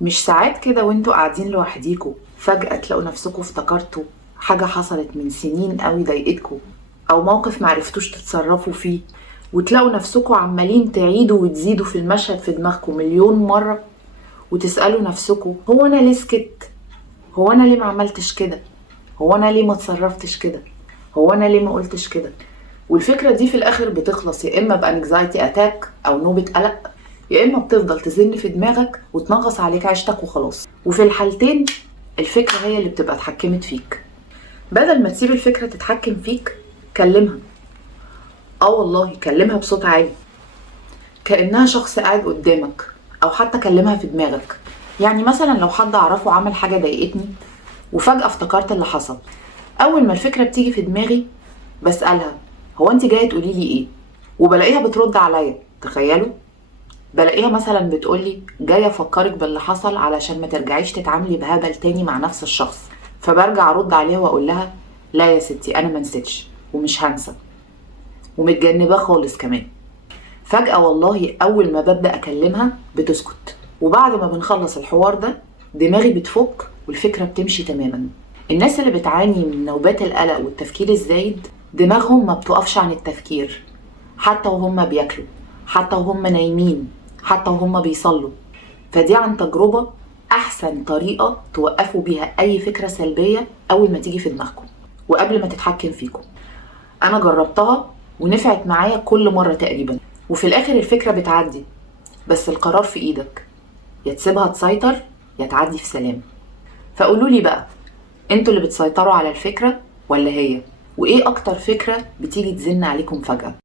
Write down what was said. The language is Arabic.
مش ساعات كده وانتوا قاعدين لوحديكوا فجأة تلاقوا نفسكوا افتكرتوا حاجة حصلت من سنين قوي ضايقتكوا، أو موقف معرفتوش تتصرفوا فيه، وتلاقوا نفسكوا عمالين تعيدوا وتزيدوا في المشهد في دماغكوا مليون مرة، وتسألوا نفسكوا هو أنا ليه سكت؟ هو أنا ليه ما عملتش كده؟ هو أنا ليه ما اتصرفتش كده؟ هو أنا ليه ما قلتش كده؟ والفكرة دي في الآخر بتخلص يا إما بانكزايتي أتاك أو نوبة قلق، يا إما بتفضل تزن في دماغك وتنغص عليك عيشتك وخلاص. وفي الحالتين الفكرة هي اللي بتبقى اتحكمت فيك. بدل ما تسيب الفكرة تتحكم فيك، كلمها. والله كلمها بصوت عالي كأنها شخص قاعد قدامك، أو حتى كلمها في دماغك. يعني مثلا لو حد أعرفه عمل حاجة ضايقتني وفجأة افتكرت اللي حصل، أول ما الفكرة بتيجي في دماغي بسألها هو أنت جاية تقولي لي إيه؟ وبلاقيها بترد عليا. تخيلوا، بلاقيها مثلا بتقولي جاية افكرك باللي حصل علشان ما ترجعيش تتعاملي بهبل تاني مع نفس الشخص. فبرجع ارد عليها واقول لها لا يا ستي، انا منسيتش ومش هنسى، ومتجنباه خالص كمان. فجأة والله اول ما ببدأ اكلمها بتسكت، وبعد ما بنخلص الحوار ده دماغي بتفك والفكرة بتمشي تماما. الناس اللي بتعاني من نوبات القلق والتفكير الزايد دماغهم ما بتقفش عن التفكير، حتى وهم بياكلوا، حتى وهم نايمين، حتى وهم بيصلوا. فدي عن تجربة أحسن طريقة توقفوا بيها أي فكرة سلبية أول ما تيجي في دماغكم وقبل ما تتحكم فيكم. أنا جربتها ونفعت معايا كل مرة تقريبا، وفي الآخر الفكرة بتعدي. بس القرار في إيدك، يا تسيبها تسيطر يا تعدي في سلام. فقولولي بقى، انتوا اللي بتسيطروا على الفكرة ولا هي؟ وإيه أكتر فكرة بتيجي تزن عليكم فجأة؟